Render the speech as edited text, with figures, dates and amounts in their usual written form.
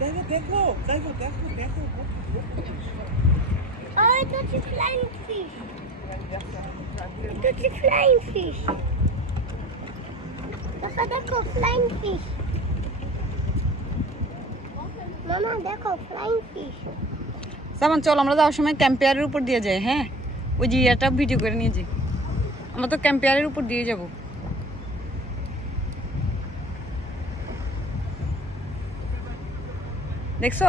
দেখো দেখো দেখো দেখো Oh, I thought it's flying fish. I thought it's flying fish. দেখো flying fish. মামা দেখো flying fish. সামান চল আমরা যাওয়ার সময় ক্যাম্পিয়ারের উপর দিয়ে যাই, হ্যাঁ ওই যে এটা ভিডিও করে নিয়ে যাই। আমরা তো ক্যাম্পিয়ারের উপর দিয়ে যাব। দেখছো